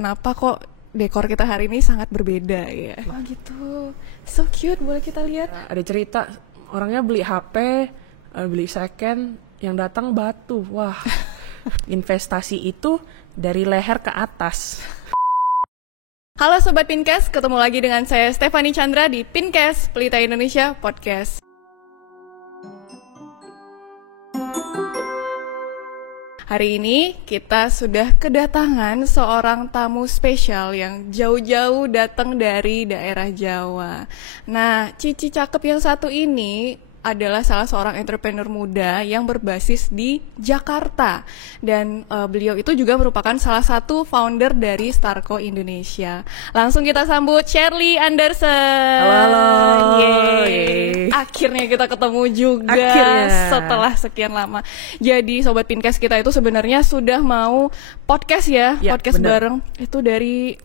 kenapa kok dekor kita hari ini sangat berbeda ya. Oh gitu, so cute, boleh kita lihat? Ada cerita, orangnya beli HP, beli second, yang datang batu. Wah, investasi itu dari leher ke atas. Halo Sobat Pincast, ketemu lagi dengan saya Stephanie Chandra di Pincast, Pelita Indonesia Podcast. Hari ini kita sudah kedatangan seorang tamu spesial yang jauh-jauh datang dari daerah Jawa. Nah, Cici cakep yang satu ini adalah salah seorang entrepreneur muda yang berbasis di Jakarta. Dan beliau itu juga merupakan salah satu founder dari Starco Indonesia. Langsung kita sambut Shirley Anderson. Halo. Yeay. Akhirnya kita ketemu juga setelah sekian lama. Jadi Sobat Pincast kita itu sebenarnya sudah mau podcast ya podcast bener. Bareng itu dari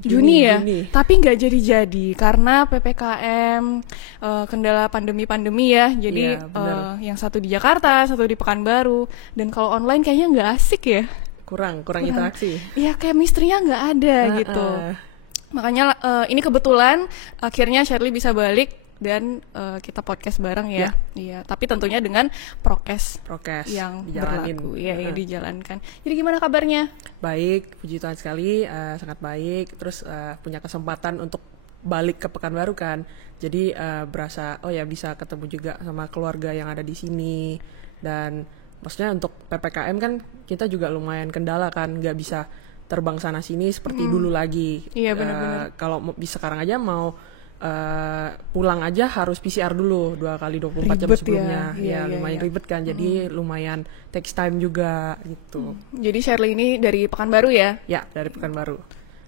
Juni ya, tapi nggak jadi karena PPKM, kendala pandemi ya, jadi yang satu di Jakarta, satu di Pekanbaru, dan kalau online kayaknya nggak asik ya, kurang interaksi. Iya, kayak misterinya nggak ada gitu. Makanya ini kebetulan akhirnya Shirley bisa balik dan kita podcast bareng ya. Iya, tapi tentunya dengan prokes yang berlaku ya, dijalankan. Jadi gimana kabarnya? Baik, puji Tuhan sekali, sangat baik. Terus punya kesempatan untuk balik ke Pekanbaru kan. Jadi berasa bisa ketemu juga sama keluarga yang ada di sini. Dan maksudnya untuk PPKM kan kita juga lumayan kendala kan, nggak bisa terbang sana sini seperti dulu lagi. Iya, benar-benar. Kalau sekarang aja mau pulang aja harus PCR dulu 2 kali 24 jam sebelumnya. Lumayan ribet kan, jadi lumayan takes time juga gitu. Jadi Shirley ini dari Pekanbaru ya? Ya, dari Pekanbaru.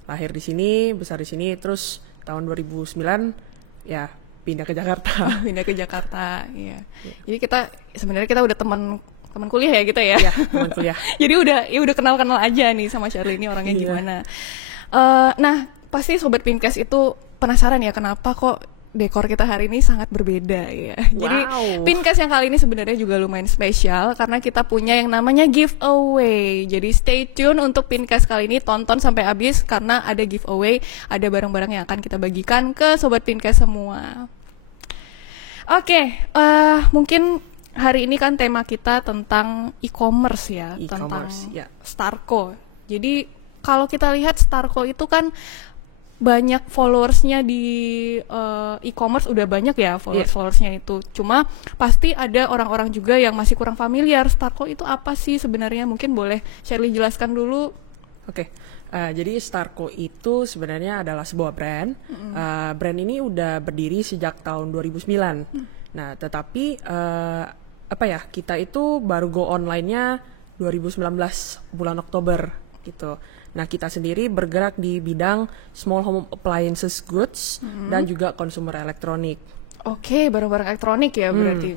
Lahir di sini, besar di sini, terus tahun 2009 ya pindah ke Jakarta. Pindah ke Jakarta, iya. Jadi sebenarnya kita udah teman kuliah ya kita ya? Iya, teman kuliah. Jadi udah kenal aja nih sama Shirley ini orangnya gimana. Nah, pasti Sobat Pincast itu penasaran ya kenapa kok dekor kita hari ini sangat berbeda ya. Jadi Pincast yang kali ini sebenarnya juga lumayan spesial karena kita punya yang namanya giveaway. Jadi stay tune untuk Pincast kali ini, tonton sampai habis karena ada giveaway, ada barang-barang yang akan kita bagikan ke Sobat Pincast semua. Oke, mungkin hari ini kan tema kita tentang e-commerce ya, tentang Starco. Jadi kalau kita lihat Starco itu kan banyak followersnya di e-commerce, udah banyak ya followersnya itu. Cuma pasti ada orang-orang juga yang masih kurang familiar. Starco itu apa sih sebenarnya? Mungkin boleh Shirley jelaskan dulu. Oke. Jadi Starco itu sebenarnya adalah sebuah brand. Brand ini udah berdiri sejak tahun 2009. Nah, tetapi kita itu baru go online-nya 2019 bulan Oktober gitu. Nah, kita sendiri bergerak di bidang small home appliances goods dan juga consumer elektronik. Oke, barang-barang elektronik ya berarti.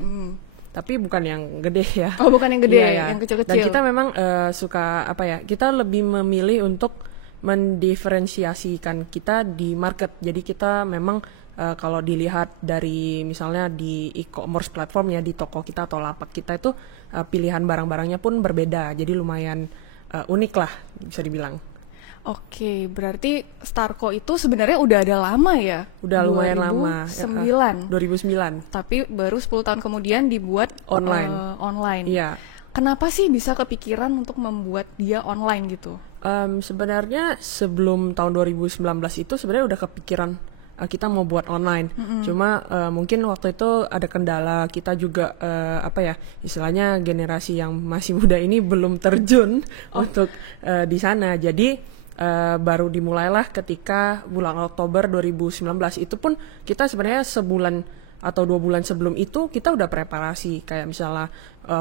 Tapi bukan yang gede ya. Oh, bukan yang gede, yang kecil-kecil. Dan kita memang suka kita lebih memilih untuk mendiferensiasikan kita di market. Jadi kita memang kalau dilihat dari misalnya di e-commerce platformnya, di toko kita atau lapak kita itu pilihan barang-barangnya pun berbeda. Jadi lumayan unik lah bisa dibilang. Oke, berarti Starco itu sebenarnya udah ada lama ya? Udah lumayan lama. 2009. Tapi baru 10 tahun kemudian dibuat online. Iya. Kenapa sih bisa kepikiran untuk membuat dia online gitu? Sebenarnya sebelum tahun 2019 itu sebenarnya udah kepikiran kita mau buat online. Cuma mungkin waktu itu ada kendala, kita juga istilahnya generasi yang masih muda ini belum terjun untuk di sana. Jadi baru dimulailah ketika bulan Oktober 2019. Itu pun kita sebenarnya sebulan atau 2 bulan sebelum itu kita udah preparasi, kayak misalnya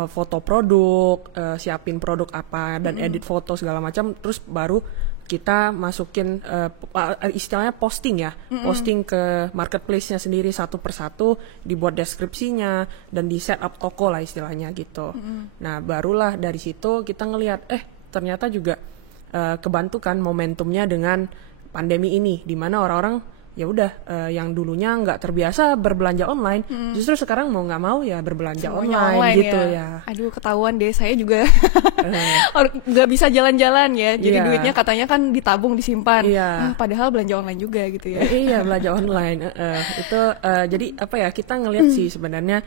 foto produk, siapin produk apa dan edit foto segala macam, terus baru kita masukin istilahnya posting ke marketplace-nya sendiri satu persatu, dibuat deskripsinya dan di set up toko lah istilahnya gitu. Nah, barulah dari situ kita ngelihat ternyata juga kebantu kan momentumnya dengan pandemi ini, di mana orang-orang ya udah yang dulunya nggak terbiasa berbelanja online, justru sekarang mau nggak mau ya berbelanja online gitu ya. Aduh, ketahuan deh, saya juga nggak bisa jalan-jalan ya. Jadi duitnya katanya kan ditabung, disimpan. Padahal belanja online juga gitu ya. Iya, belanja online. Itu jadi apa ya, kita ngelihat sih sebenarnya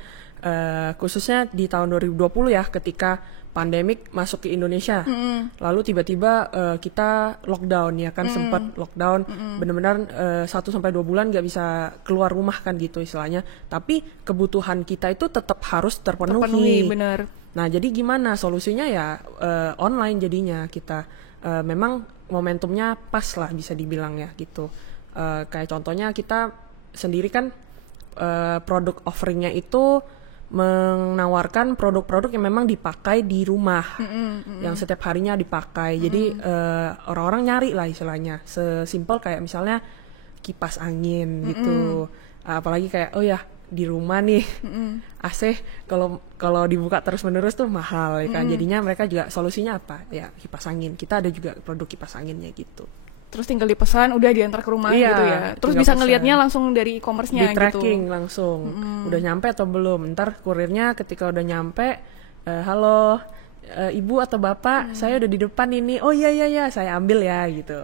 khususnya di tahun 2020 ya, ketika pandemik masuk ke Indonesia, lalu tiba-tiba kita lockdown ya kan, sempat lockdown, benar-benar 1-2 bulan nggak bisa keluar rumah kan gitu istilahnya. Tapi kebutuhan kita itu tetap harus terpenuhi. Bener. Nah jadi gimana solusinya ya, online jadinya kita. Memang momentumnya pas lah bisa dibilang ya gitu. Kayak contohnya kita sendiri kan produk offeringnya itu menawarkan produk-produk yang memang dipakai di rumah, yang setiap harinya dipakai. Jadi orang-orang nyari lah istilahnya. Sesimpel kayak misalnya kipas angin gitu. Apalagi kayak oh ya di rumah nih AC kalau dibuka terus-menerus tuh mahal ya kan. Jadinya mereka juga solusinya apa? Ya kipas angin. Kita ada juga produk kipas anginnya gitu. Terus tinggal dipesan, udah diantar ke rumah gitu ya. Terus bisa ngelihatnya langsung dari e-commerce-nya gitu. Di tracking langsung. Udah nyampe atau belum. Ntar kurirnya ketika udah nyampe, halo ibu atau bapak, saya udah di depan ini. Oh iya saya ambil ya gitu.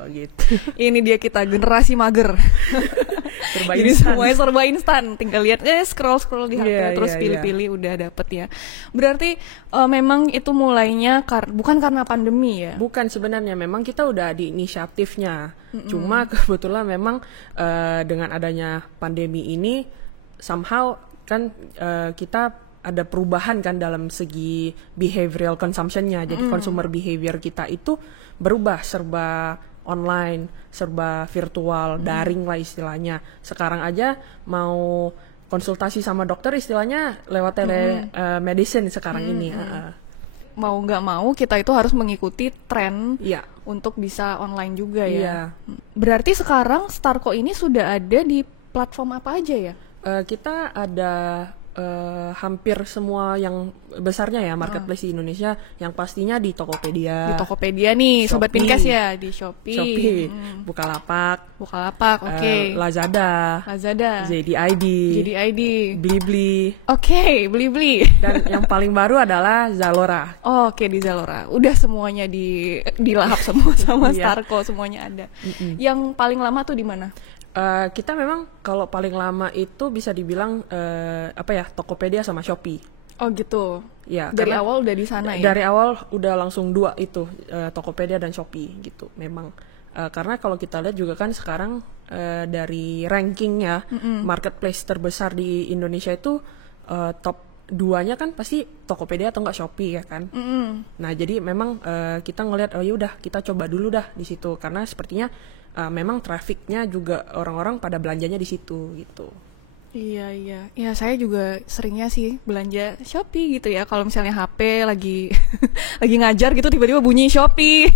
Ini dia kita generasi mager. Jadi semuanya serba instan, tinggal lihat scroll di HP terus pilih-pilih udah dapet ya. Berarti memang itu mulainya bukan karena pandemi ya? Bukan, sebenarnya memang kita udah di inisiatifnya. Cuma kebetulan memang dengan adanya pandemi ini somehow kan kita ada perubahan kan dalam segi behavioral consumption-nya. Jadi consumer behavior kita itu berubah, serba online, serba virtual, daring lah istilahnya. Sekarang aja mau konsultasi sama dokter istilahnya lewat telemedicine sekarang ini. Mau nggak mau kita itu harus mengikuti tren untuk bisa online juga ya. Berarti sekarang Starco ini sudah ada di platform apa aja ya? Kita ada hampir semua yang besarnya ya marketplace di Indonesia, yang pastinya di Tokopedia. Di Tokopedia nih, Sobat Pinkes ya, di Shopee. Bukalapak, oke. Lazada, JD.ID, Blibli. Oke, Blibli. Dan yang paling baru adalah Zalora. Oke, di Zalora. Udah semuanya dilahap semua sama Starco, semuanya ada. Yang paling lama tuh di mana? Kita memang kalau paling lama itu bisa dibilang Tokopedia sama Shopee. Oh gitu. Ya. Dari awal udah di sana ya. Dari awal udah langsung 2 itu, Tokopedia dan Shopee gitu. Memang karena kalau kita lihat juga kan sekarang dari rankingnya marketplace terbesar di Indonesia itu top 2-nya kan pasti Tokopedia atau enggak Shopee ya kan. Nah jadi memang kita ngelihat yaudah kita coba dulu dah di situ, karena sepertinya memang trafficnya juga orang-orang pada belanjanya di situ gitu. Iya. Ya saya juga seringnya sih belanja Shopee gitu ya. Kalau misalnya HP lagi lagi ngajar gitu tiba-tiba bunyi Shopee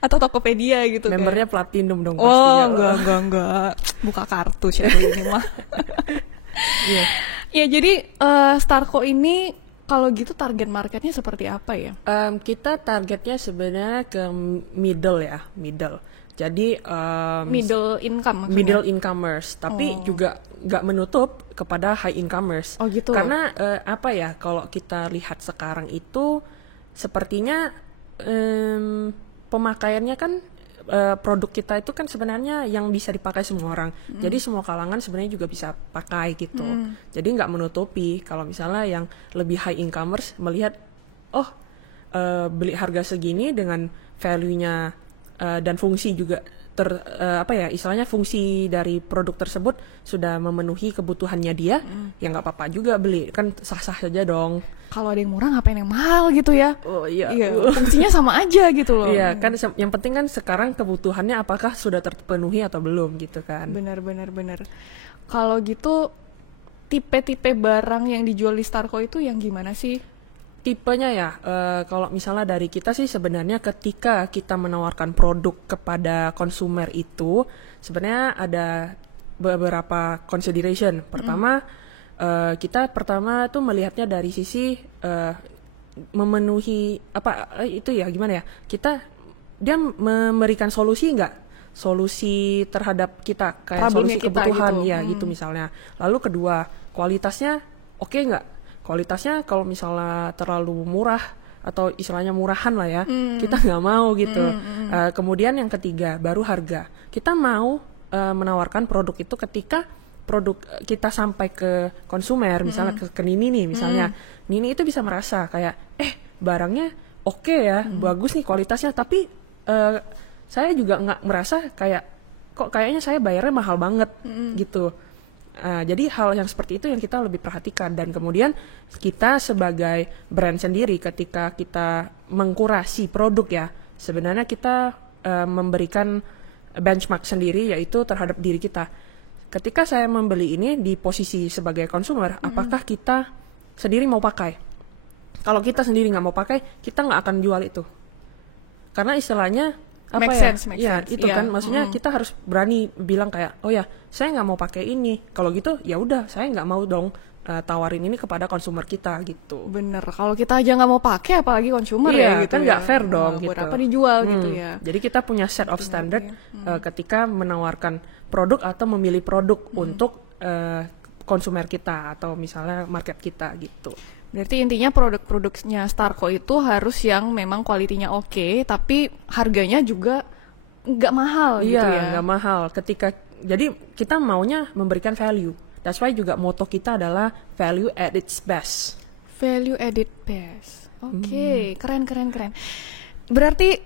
atau Tokopedia gitu. Membernya platinum dong pastinya. Oh enggak. Buka kartu siapa ini mah. Ya jadi Starco ini kalau gitu target marketnya seperti apa ya? Kita targetnya sebenarnya ke middle. Jadi middle income maksudnya? Middle incomers, tapi juga nggak menutup kepada high incomers. Oh gitu. Karena kalau kita lihat sekarang itu sepertinya pemakaiannya kan produk kita itu kan sebenarnya yang bisa dipakai semua orang. Jadi semua kalangan sebenarnya juga bisa pakai gitu. Jadi nggak menutupi kalau misalnya yang lebih high incomers melihat beli harga segini dengan value-nya dan fungsi juga istilahnya fungsi dari produk tersebut sudah memenuhi kebutuhannya dia, ya nggak apa-apa juga beli, kan sah-sah saja dong. Kalau ada yang murah ngapain yang mahal gitu ya? Oh iya. Fungsinya sama aja gitu loh. Iya kan, yang penting kan sekarang kebutuhannya apakah sudah terpenuhi atau belum gitu kan. Benar. Kalau gitu tipe-tipe barang yang dijual di Starco itu yang gimana sih? Tipenya ya, kalau misalnya dari kita sih sebenarnya ketika kita menawarkan produk kepada konsumer itu sebenarnya ada beberapa consideration. Pertama, kita tuh melihatnya dari sisi memenuhi dia memberikan solusi nggak solusi terhadap kita, kayak Problemnya solusi kita kebutuhan gitu. ya gitu misalnya. Lalu kedua, kualitasnya oke nggak? Kualitasnya kalau misalnya terlalu murah atau istilahnya murahan lah ya, kita nggak mau gitu. Kemudian yang ketiga, baru harga. Kita mau menawarkan produk itu ketika produk kita sampai ke konsumer, misalnya ke Nini nih, misalnya Nini itu bisa merasa kayak barangnya oke ya, bagus nih kualitasnya, tapi saya juga nggak merasa kayak kok kayaknya saya bayarnya mahal banget gitu. Jadi hal yang seperti itu yang kita lebih perhatikan, dan kemudian kita sebagai brand sendiri ketika kita mengkurasi produk ya, sebenarnya kita memberikan benchmark sendiri yaitu terhadap diri kita. Ketika saya membeli ini di posisi sebagai consumer, apakah kita sendiri mau pakai? Kalau kita sendiri nggak mau pakai, kita nggak akan jual itu. Karena istilahnya apa Make ya? sense. Ya itu kan, maksudnya kita harus berani bilang kayak, oh ya, saya nggak mau pakai ini. Kalau gitu, ya udah, saya nggak mau dong tawarin ini kepada konsumer kita gitu. Bener, kalau kita aja nggak mau pakai, apalagi konsumer Iya, ya gitu kan ya. nggak fair dong gitu. Buat apa dijual gitu ya. Jadi kita punya set of standard ketika menawarkan produk atau memilih produk untuk konsumer kita atau misalnya market kita gitu. Berarti intinya produk-produknya Starco itu harus yang memang kualitinya oke, tapi harganya juga nggak mahal gitu ya. Iya, nggak mahal. Jadi kita maunya memberikan value. That's why juga moto kita adalah value at its best. Value added best. Oke, keren. Berarti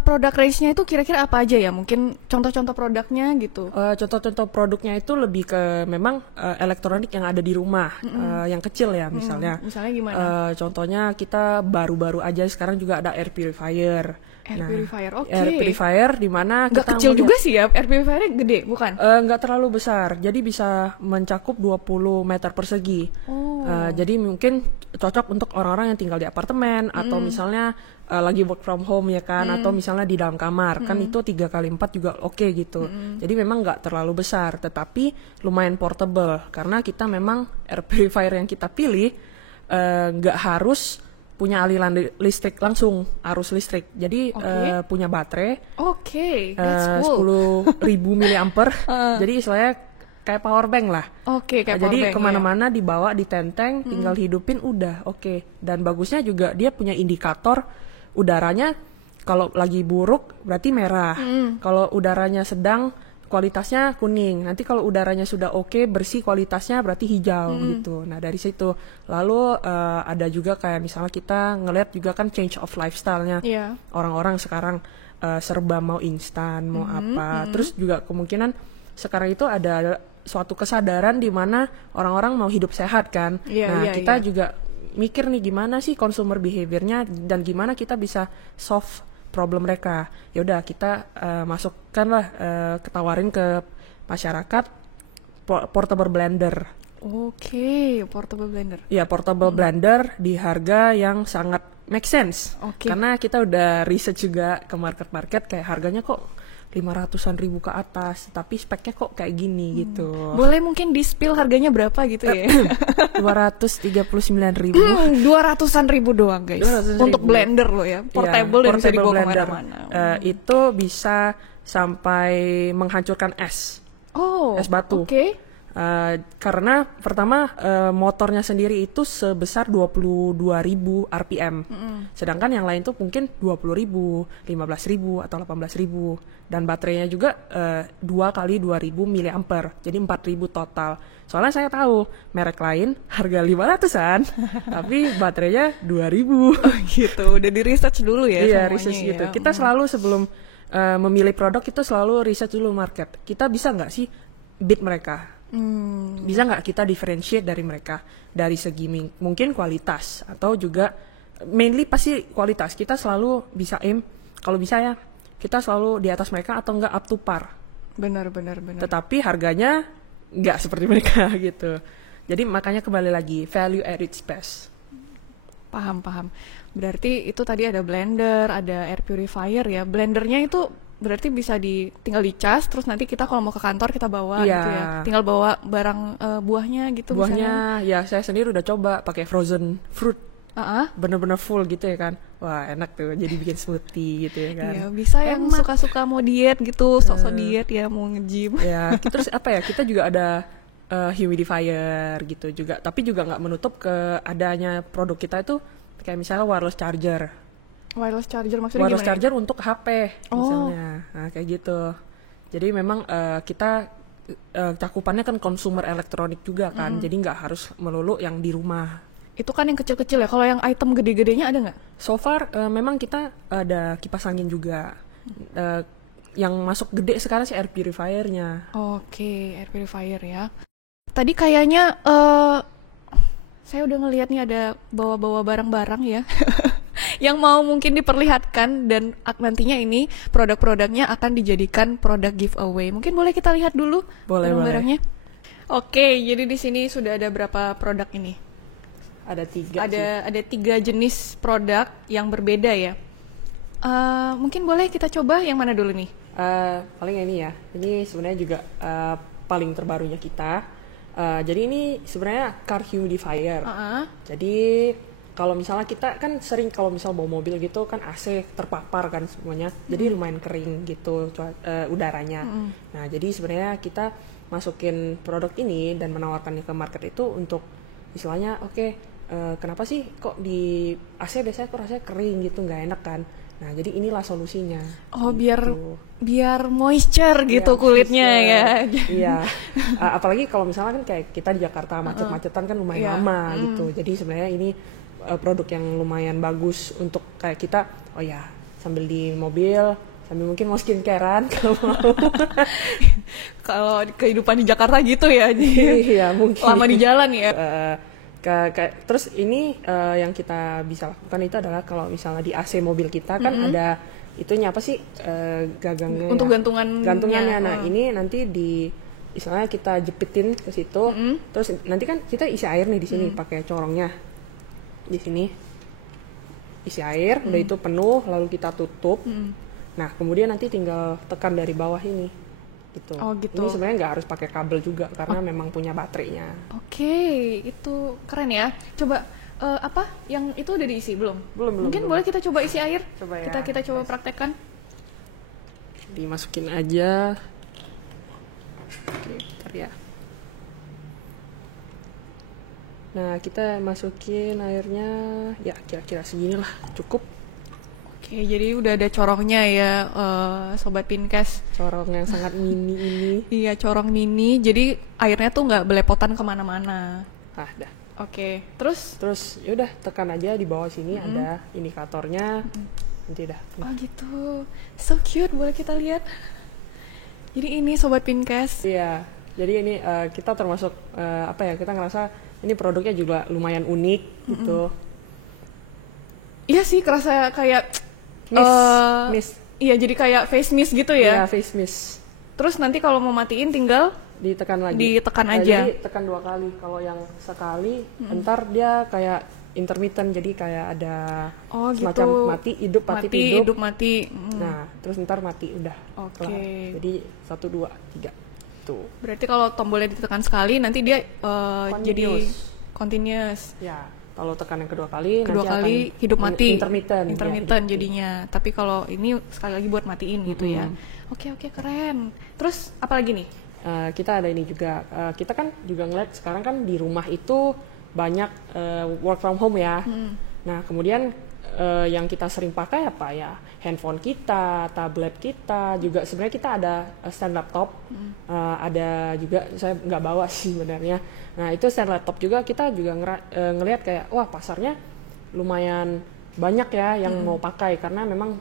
produk range-nya itu kira-kira apa aja ya? Mungkin contoh-contoh produknya gitu. Contoh-contoh produknya itu lebih ke memang elektronik yang ada di rumah, yang kecil ya misalnya. Misalnya gimana? Contohnya kita baru-baru aja sekarang juga ada air purifier. Air purifier, oke. Air purifier di mana Nggak kita kecil juga sih ya, air purifiernya gede, bukan? nggak terlalu besar, jadi bisa mencakup 20 meter persegi. Jadi mungkin cocok untuk orang-orang yang tinggal di apartemen atau misalnya lagi work from home ya kan, atau misalnya di dalam kamar kan itu 3x4 juga oke gitu. Jadi memang nggak terlalu besar, tetapi lumayan portable karena kita memang air purifier yang kita pilih nggak harus punya aliran listrik langsung, arus listrik. Jadi punya baterai. Oke, that's cool. 10.000 miliampere. Jadi istilahnya kayak power bank lah. Oke, kayak Jadi powerbank, kemana-mana dibawa, ditenteng, tinggal hidupin udah oke. Dan bagusnya juga dia punya indikator udaranya. Kalau lagi buruk berarti merah. Kalau udaranya sedang kualitasnya kuning. Nanti kalau udaranya sudah oke, bersih kualitasnya berarti hijau gitu. Nah dari situ lalu ada juga kayak misalnya kita ngeliat juga kan change of lifestyle-nya. Iya. Orang-orang sekarang serba mau instan, mau apa. Terus juga kemungkinan sekarang itu ada suatu kesadaran di mana orang-orang mau hidup sehat kan. Kita juga mikir nih gimana sih consumer behavior-nya dan gimana kita bisa solve problem mereka. Ya udah kita masukkanlah ketawarin ke masyarakat portable blender. Oke, portable blender. Ya, portable blender di harga yang sangat make sense. Karena kita udah research juga ke market-market kayak harganya kok 500-an ribu ke atas, tapi speknya kok kayak gini gitu. Boleh mungkin di-spill harganya berapa gitu ya? 239.000. 200-an ribu doang guys. 200.000. Untuk blender loh ya, portable dan bisa dibawa kemana-mana. Itu bisa sampai menghancurkan es. Es batu. Karena pertama motornya sendiri itu sebesar 22.000 RPM. Sedangkan yang lain tuh mungkin 20.000, 15.000 atau 18.000. Dan baterainya juga 2 kali 2.000 miliampere. Jadi 4.000 total. Soalnya saya tahu merek lain harga 500-an, tapi baterainya 2.000. Oh gitu, udah di research dulu ya. Iya, research gitu. Kita selalu sebelum memilih produk itu selalu research dulu market. Kita bisa nggak sih beat mereka? Bisa nggak kita differentiate dari mereka dari segi mungkin kualitas atau juga mainly pasti kualitas. Kita selalu bisa aim kalau bisa ya kita selalu di atas mereka atau enggak up to par. Benar. Tetapi harganya nggak seperti mereka gitu. Jadi makanya kembali lagi value at its best. Paham. Berarti itu tadi ada blender, ada air purifier ya. Blendernya itu berarti bisa tinggal dicas, terus nanti kita kalau mau ke kantor kita bawa gitu ya. Tinggal bawa barang buahnya gitu. Buahnya misalnya. Ya saya sendiri udah coba pakai frozen fruit. bener-bener full gitu ya kan. Wah enak tuh, jadi bikin smoothie gitu ya kan. Iya, bisa yang suka-suka mau diet gitu, sok-sok diet ya, mau nge-gym. Ya, terus apa ya, kita juga ada humidifier gitu juga, tapi juga nggak menutup ke adanya produk kita itu kayak misalnya wireless charger. Wireless charger maksudnya Wireless gimana? charger untuk HP misalnya. Nah, kayak gitu. Jadi memang kita cakupannya kan consumer elektronik juga kan, jadi nggak harus melulu yang di rumah. Itu kan yang kecil-kecil ya. Kalau yang item gede-gedenya ada nggak? So far memang kita ada kipas angin juga. Yang masuk gede sekarang sih air purifier-nya. Oke, air purifier ya. Tadi kayaknya saya udah ngelihat nih ada bawa-bawa barang-barang ya. Yang mau mungkin diperlihatkan dan nantinya ini produk-produknya akan dijadikan produk giveaway. Mungkin boleh kita lihat dulu barang-barangnya. Oke, jadi di sini sudah ada berapa produk ini? Ada 3 Ada 3 jenis produk yang berbeda ya. Mungkin boleh kita coba yang mana dulu nih? Paling ini ya. Ini sebenarnya juga paling terbarunya kita. Jadi ini sebenarnya car humidifier. Jadi kalau misalnya kita kan sering kalau misal bawa mobil gitu kan AC terpapar kan semuanya. Jadi lumayan kering gitu udaranya. Nah, jadi sebenarnya kita masukin produk ini dan menawarkannya ke market itu untuk istilahnya kenapa sih kok di AC biasanya kok rasanya kering gitu, nggak enak kan. Nah, jadi inilah solusinya. Oh, gitu. biar moisture gitu kulitnya ya. Iya. Apalagi kalau misalnya kan kayak kita di Jakarta macet-macetan kan lumayan lama gitu. Jadi sebenarnya ini produk yang lumayan bagus untuk kayak kita sambil di mobil sambil mungkin mau skincarean kalau mau. Kalau kehidupan di Jakarta gitu ya. Iya, mungkin. Lama di jalan ya. Terus ini yang kita bisa lakukan itu adalah kalau misalnya di AC mobil kita kan ada itunya apa sih gagangnya untuk ya? Gantungannya. Nah ini nanti misalnya kita jepitin ke situ, terus nanti kan kita isi air nih di sini pakai corongnya di sini isi air, udah itu penuh lalu kita tutup. Nah kemudian nanti tinggal tekan dari bawah ini. Gitu. Oh gitu. Ini sebenarnya nggak harus pakai kabel juga karena memang punya baterainya. Oke, itu keren ya. Coba apa yang itu udah diisi belum? Belum. Mungkin boleh kita coba isi air. Coba ya. Kita coba praktekkan. Dimasukin aja. Oke, bentar ya. Nah, kita masukin airnya ya kira-kira segini lah, cukup. Oke, jadi udah ada corongnya ya, Sobat Pinkes. Corong yang sangat mini ini. Iya, corong mini. Jadi airnya tuh nggak belepotan kemana-mana. Dah. Oke, terus yaudah tekan aja di bawah sini ada indikatornya. Nanti dah. Oh gitu, so cute. Boleh kita lihat? Jadi ini Sobat Pinkes. Iya, jadi ini kita termasuk kita ngerasa ini produknya juga lumayan unik gitu. Iya sih, kerasa kayak mist. Iya, jadi kayak face mist gitu ya. Iya, face mist. Terus nanti kalau mau matiin tinggal ditekan lagi. Ditekan aja. Jadi tekan 2 kali. Kalau yang sekali, ntar dia kayak intermittent. Jadi kayak ada semacam gitu. mati, hidup, hidup. mati. Nah, terus ntar mati udah. Oke. Jadi 1, 2, 3. Tuh. Berarti kalau tombolnya ditekan sekali, nanti dia jadi continuous. Ya. Kalau tekan yang kedua kali nanti akan hidup mati intermittent jadinya. Tapi kalau ini sekali lagi buat matiin gitu ya. Oke, keren. Terus apa lagi nih? Kita ada ini juga. Kita kan juga ngeliat sekarang kan di rumah itu banyak work from home ya. Nah kemudian yang kita sering pakai apa ya, handphone kita, tablet kita, juga sebenarnya kita ada stand laptop, ada juga saya nggak bawa sih sebenarnya. Nah itu stand laptop juga kita juga ngelihat kayak wah pasarnya lumayan banyak ya yang mau pakai karena memang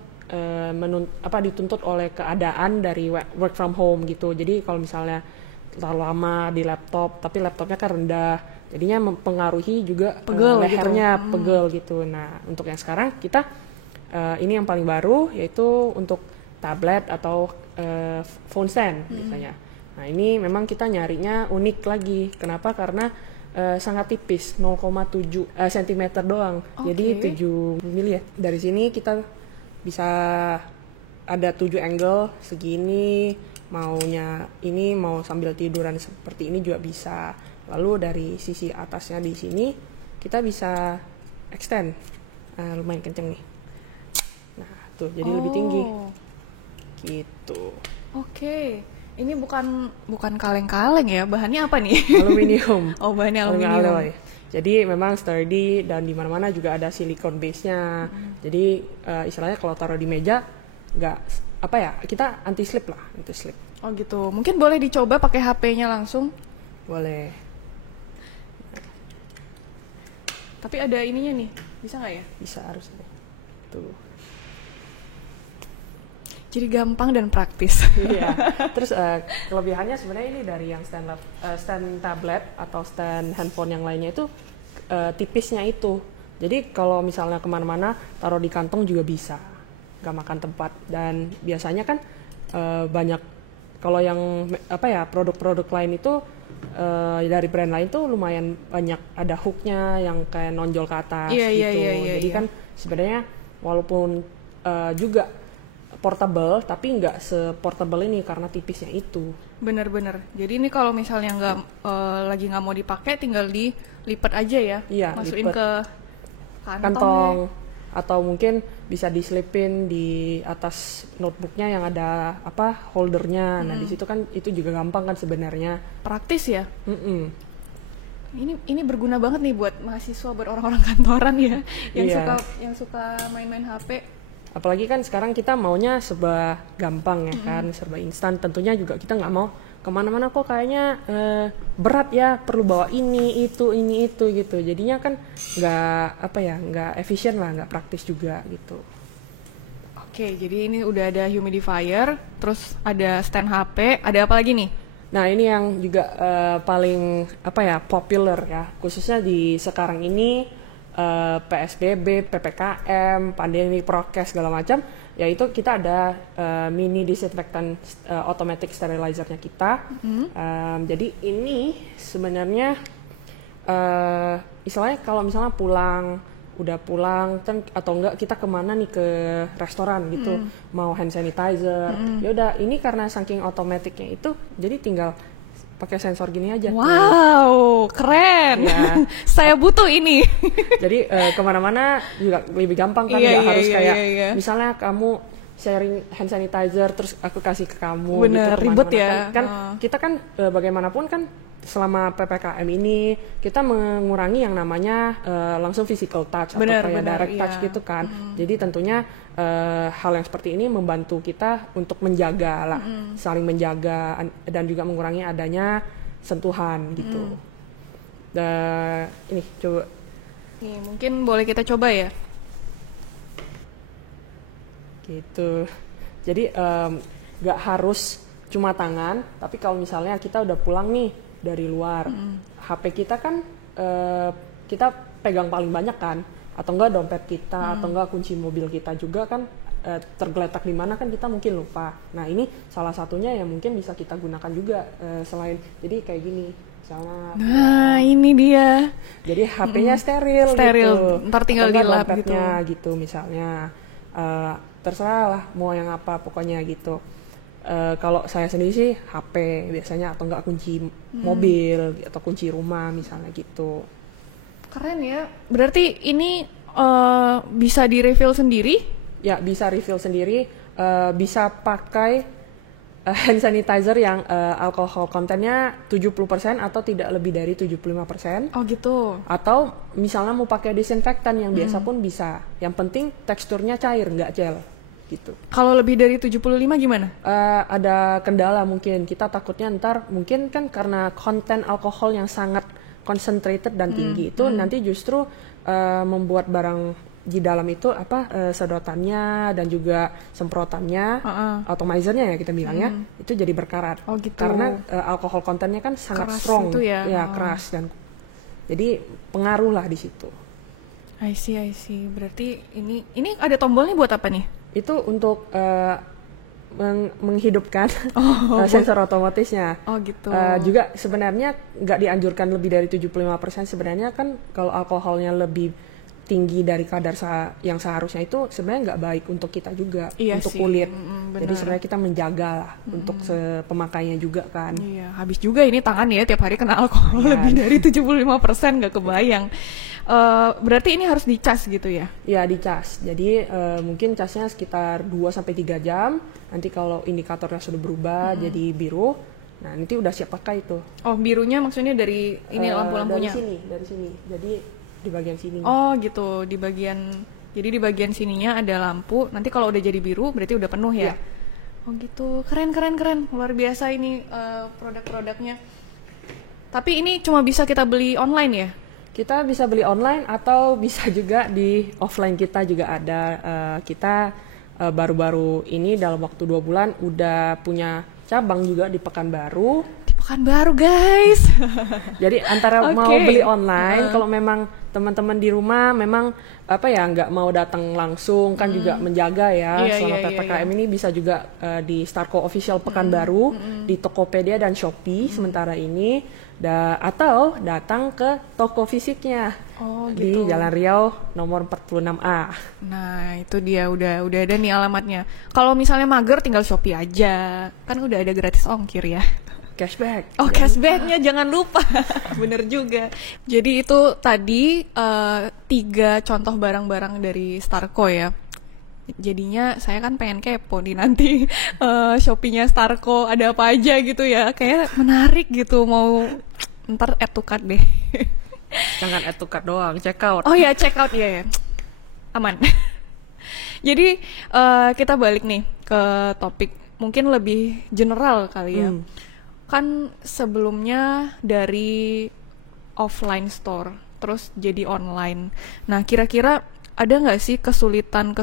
dituntut oleh keadaan dari work from home gitu. Jadi kalau misalnya terlalu lama di laptop tapi laptopnya kan rendah, jadinya mempengaruhi juga lehernya gitu. Pegel gitu. Nah untuk yang sekarang kita ini yang paling baru yaitu untuk tablet atau phone stand misalnya. Nah ini memang kita nyarinya unik lagi. Kenapa? Karena sangat tipis 0,7 cm doang. Jadi 7 mili ya. Dari sini kita bisa ada 7 angle segini, maunya ini mau sambil tiduran seperti ini juga bisa. Lalu dari sisi atasnya di sini kita bisa extend. Lumayan kenceng nih. Nah, tuh jadi lebih tinggi. Gitu. Oke. Ini bukan kaleng-kaleng ya, bahannya apa nih? Aluminium. Oh, bahannya aluminium. Alloy. Jadi memang sturdy dan di mana-mana juga ada silikon base-nya. Jadi istilahnya kalau taruh di meja nggak apa ya, kita anti slip lah, anti slip. Oh gitu. Mungkin boleh dicoba pakai HP-nya langsung. Boleh. Tapi ada ininya nih, bisa nggak ya? Bisa harusnya. Tuh. Jadi gampang dan praktis. Iya. Terus kelebihannya sebenarnya ini dari yang stand tablet atau stand handphone yang lainnya itu tipisnya itu. Jadi kalau misalnya kemana-mana taruh di kantong juga bisa, gak makan tempat. Dan biasanya kan banyak kalau yang apa ya produk-produk lain itu dari brand lain tuh lumayan banyak ada hooknya yang kayak nonjol ke atas gitu. Jadi kan sebenarnya walaupun juga portable tapi nggak se-portable ini karena tipisnya itu. Bener-bener. Jadi ini kalau misalnya lagi nggak mau dipakai, tinggal dilipat aja ya. Iya, masukin lipet. ke kantong atau mungkin bisa diselipin di atas notebooknya yang ada apa holdernya. Nah di situ kan itu juga gampang kan sebenarnya. Praktis ya. Ini berguna banget nih buat mahasiswa, buat orang-orang kantoran ya, yang suka main-main HP. Apalagi kan sekarang kita maunya serba gampang ya kan, serba instan. Tentunya juga kita nggak mau kemana-mana kok kayaknya berat ya, perlu bawa ini itu gitu. Jadinya kan nggak efisien lah, nggak praktis juga gitu. Oke, jadi ini udah ada humidifier, terus ada stand HP, ada apa lagi nih? Nah ini yang juga paling populer ya, khususnya di sekarang ini. PSBB, PPKM, pandemi, prokes segala macam, yaitu kita ada mini disinfektan automatic sterilizer-nya kita. Jadi ini sebenarnya istilahnya kalau misalnya udah pulang atau enggak kita kemana nih ke restoran gitu, mau hand sanitizer, ya udah ini karena saking otomatiknya itu, jadi tinggal pakai sensor gini aja. Wow, keren. Ya. Saya butuh ini. Jadi kemana-mana juga lebih gampang kan, nggak harus kayak misalnya kamu sharing hand sanitizer terus aku kasih ke kamu. Bener, gitu, ribet ya. Kan kita kan bagaimanapun kan selama PPKM ini kita mengurangi yang namanya langsung physical touch atau kayak direct touch gitu kan. Jadi tentunya hal yang seperti ini membantu kita untuk menjaga lah, saling menjaga dan juga mengurangi adanya sentuhan gitu. Ini coba. Nih mungkin boleh kita coba ya. Gitu. Jadi nggak harus cuma tangan, tapi kalau misalnya kita udah pulang nih dari luar, HP kita kan kita pegang paling banyak kan, atau enggak dompet kita, atau enggak kunci mobil kita juga kan tergeletak di mana kan kita mungkin lupa. Nah ini salah satunya yang mungkin bisa kita gunakan juga selain, jadi kayak gini misalnya. Nah ini dia. Jadi HP-nya steril gitu. Ntar tinggal dilap gitu. Gitu misalnya. Terserah lah mau yang apa pokoknya gitu. Kalau saya sendiri sih HP biasanya, atau enggak kunci mobil atau kunci rumah misalnya gitu. Keren ya. Berarti ini bisa di refill sendiri? Ya bisa refill sendiri. Bisa pakai hand sanitizer yang alkohol kontennya 70% atau tidak lebih dari 75%. Oh gitu. Atau misalnya mau pakai disinfektan yang biasa pun bisa. Yang penting teksturnya cair, nggak gel. Gitu. Kalau lebih dari 75 gimana? Ada kendala mungkin. Kita takutnya ntar mungkin kan karena konten alkohol yang sangat concentrated dan tinggi itu nanti justru membuat barang di dalam itu sedotannya dan juga semprotannya, atomizernya ya kita bilangnya, itu jadi berkarat. Oh gitu. Karena alkohol kontennya kan sangat keras strong, itu ya, keras, dan jadi pengaruh lah di situ. I see. Berarti ini ada tombolnya buat apa nih? Itu untuk menghidupkan sensor otomatisnya. Oh gitu. Juga sebenarnya nggak dianjurkan lebih dari 75%. Sebenarnya kan kalau alkoholnya lebih tinggi dari kadar yang seharusnya itu sebenarnya nggak baik untuk kita juga, untuk kulit. Jadi sebenarnya kita menjaga lah untuk pemakainya juga kan. Iya, habis juga ini tangan ya tiap hari kena alkohol lebih dari 75%, nggak kebayang. Berarti ini harus dicas gitu ya? Iya, dicas. Jadi mungkin casnya sekitar 2-3 jam. Nanti kalau indikatornya sudah berubah jadi biru, nah nanti udah siap pakai itu. Oh, birunya maksudnya dari ini lampu-lampunya? Dari sini. Jadi di bagian sini. Oh gitu, di bagian sininya ada lampu. Nanti kalau udah jadi biru berarti udah penuh ya? Oh gitu, keren, luar biasa ini produk-produknya. Tapi ini cuma bisa kita beli online ya? Kita bisa beli online atau bisa juga di offline, kita juga ada. Kita baru-baru ini dalam waktu 2 bulan udah punya cabang juga di Pekanbaru. Pekanbaru guys. Jadi antara mau beli online, kalau memang teman-teman di rumah memang nggak mau datang langsung kan juga menjaga ya selama PPKM ini, bisa juga di Starco Official Pekanbaru, di Tokopedia dan Shopee sementara ini, atau datang ke toko fisiknya di Jalan Riau nomor 46A. Nah itu dia udah ada nih alamatnya. Kalau misalnya mager tinggal Shopee aja, kan udah ada gratis ongkir ya. Cashback. Oh, cashbacknya jangan lupa. Bener juga. Jadi itu tadi 3 contoh barang-barang dari Starco ya. Jadinya saya kan pengen kepo nih nanti Shopee-nya Starco ada apa aja gitu ya. Kayak menarik gitu, mau ntar add to cart deh. Jangan add to cart doang, check out. Oh ya, check out ya. Aman. Jadi kita balik nih ke topik mungkin lebih general kali ya. Kan sebelumnya dari offline store terus jadi online. Nah kira-kira ada nggak sih kesulitan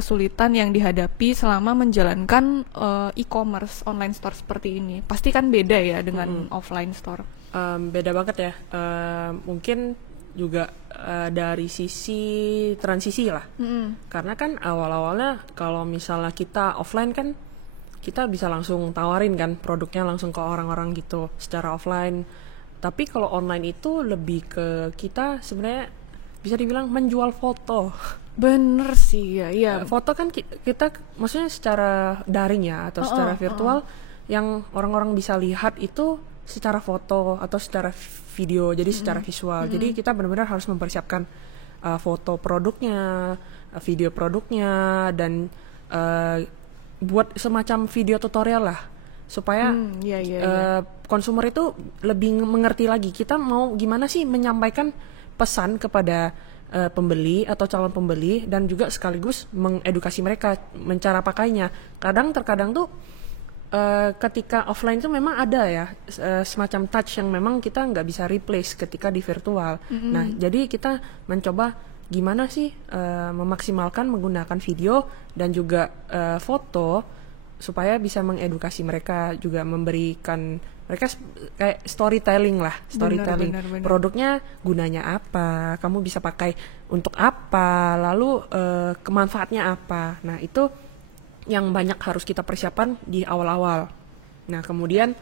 yang dihadapi selama menjalankan e-commerce online store seperti ini? Pasti kan beda ya dengan offline store. Beda banget ya. Mungkin juga dari sisi transisi lah. Karena kan awal-awalnya kalau misalnya kita offline kan kita bisa langsung tawarin kan produknya langsung ke orang-orang gitu secara offline. Tapi kalau online itu lebih ke kita sebenarnya bisa dibilang menjual foto. Bener sih ya. Foto kan kita maksudnya secara daring ya atau secara virtual, yang orang-orang bisa lihat itu secara foto atau secara video, jadi secara visual. Jadi kita benar-benar harus mempersiapkan foto produknya, video produknya, dan buat semacam video tutorial lah supaya konsumer itu lebih mengerti lagi kita mau gimana sih menyampaikan pesan kepada pembeli atau calon pembeli, dan juga sekaligus mengedukasi mereka cara pakainya. Terkadang tuh ketika offline itu memang ada ya semacam touch yang memang kita nggak bisa replace ketika di virtual. Nah jadi kita mencoba gimana sih memaksimalkan menggunakan video dan juga foto supaya bisa mengedukasi mereka, juga memberikan mereka kayak storytelling. Bener. Produknya gunanya apa, kamu bisa pakai untuk apa, lalu kemanfaatnya apa. Nah itu yang banyak harus kita persiapkan di awal-awal. Nah kemudian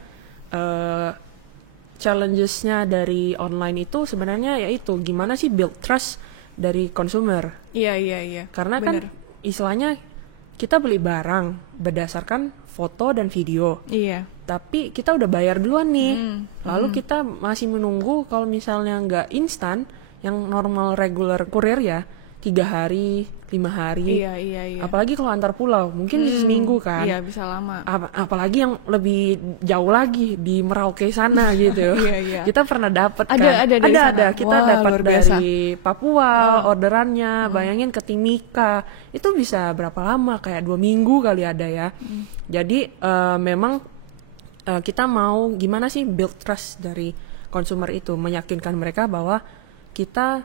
challenges-nya dari online itu sebenarnya yaitu gimana sih build trust dari consumer. Iya. Karena bener. Kan istilahnya kita beli barang berdasarkan foto dan video. Iya. Tapi kita udah bayar duluan nih. Lalu kita masih menunggu kalau misalnya nggak instan, yang normal regular courier ya 3 hari, 5 hari. Iya. Apalagi kalau antar pulau, mungkin bisa seminggu kan. Iya, bisa lama. Apalagi yang lebih jauh lagi di Merauke sana gitu. Iya. Kita pernah dapat kan. Ada. Kita dapat dari Papua orderannya, bayangin ke Timika. Itu bisa berapa lama? Kayak 2 minggu kali ada ya. Jadi memang kita mau gimana sih build trust dari consumer itu, meyakinkan mereka bahwa kita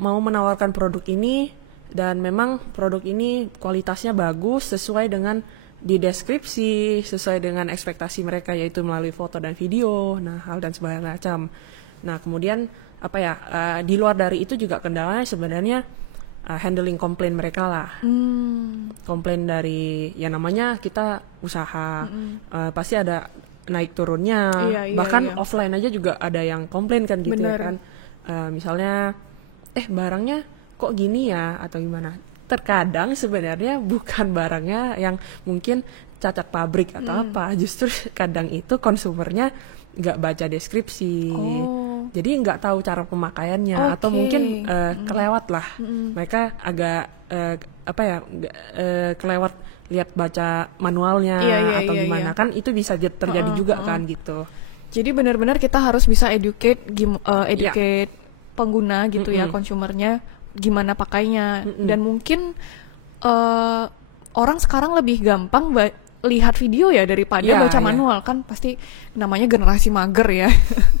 mau menawarkan produk ini dan memang produk ini kualitasnya bagus sesuai dengan di deskripsi, sesuai dengan ekspektasi mereka, yaitu melalui foto dan video, hal dan sebagainya macam. Nah kemudian di luar dari itu juga kendalanya sebenarnya handling komplain mereka lah. Komplain dari namanya kita usaha, pasti ada naik turunnya. Bahkan offline aja juga ada yang komplain kan gitu. Bener. Ya kan. Misalnya barangnya kok gini ya atau gimana. Terkadang sebenarnya bukan barangnya yang mungkin cacat pabrik atau apa, justru kadang itu konsumernya nggak baca deskripsi, jadi nggak tahu cara pemakaiannya, atau mungkin kelewat lah, mereka agak kelewat lihat baca manualnya atau gimana, kan itu bisa terjadi juga kan gitu. Jadi benar-benar kita harus bisa educate pengguna gitu ya, konsumernya gimana pakainya, dan mungkin orang sekarang lebih gampang lihat video ya daripada baca manual, kan pasti namanya generasi mager ya.